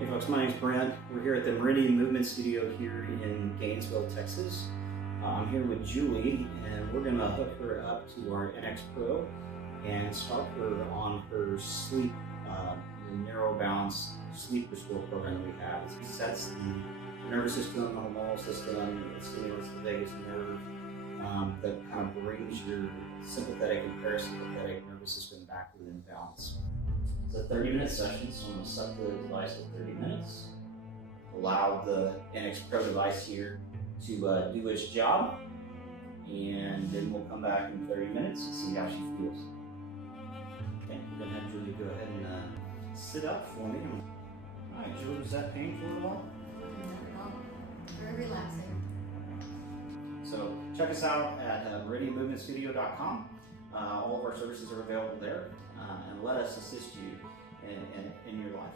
Hey folks, my name's Brent. We're here at the Meridian Movement Studio here in Gainesville, Texas. I'm here with Julie, and we're gonna hook her up to our NX Pro and start her on her sleep, narrow balance sleep restore program that we have. It sets the nervous system, the hormonal system, it stimulates the vagus nerve, that kind of brings your sympathetic and parasympathetic nervous system back within balance. It's a 30-minute session, so I'm going to set the device at 30 minutes. Allow the NX Pro device here to do its job, and then we'll come back in 30 minutes and see how she feels. Okay, we're going to have Julie go ahead and sit up for me. All right, Julie, was that painful at all? Not at all. Very relaxing. So check us out at meridianmovementstudio.com. All of our services are available there, and let us assist you in your life.